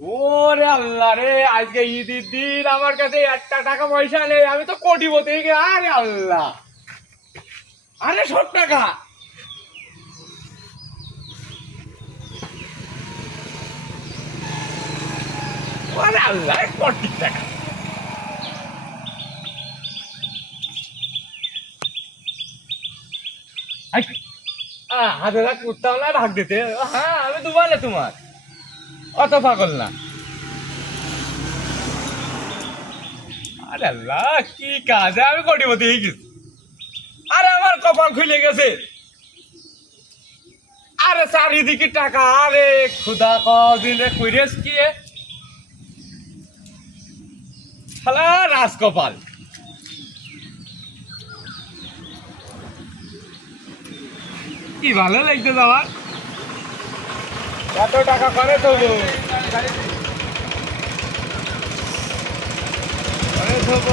ওরে আল্লাহ রে, আজকে ঈদের দিন আমার কাছে একটা টাকা পয়সা নেই, আমি তো কোটিপতি হয়ে গেছি। আরে আল্লাহ, আরে 100 টাকা। আরে আল্লাহ, 1 কোটি টাকা। আই, হাতে রাখ করতাম না, ভাগ দিতে। হ্যাঁ, আমি দুবালে তোমার অত পাগল না। আরে আল্লাহ, কি কাজ, আমি কোটিপতি হয়ে গেছি। আরে আমার কপাল খুলে গেছে। আরে চারিদিকে টাকা, আরে খুদা কদিনে কইরেস কি শালা রাজকপাল। কি ভালো লাগছে আমার, এত টাকা করে তবু করে তবু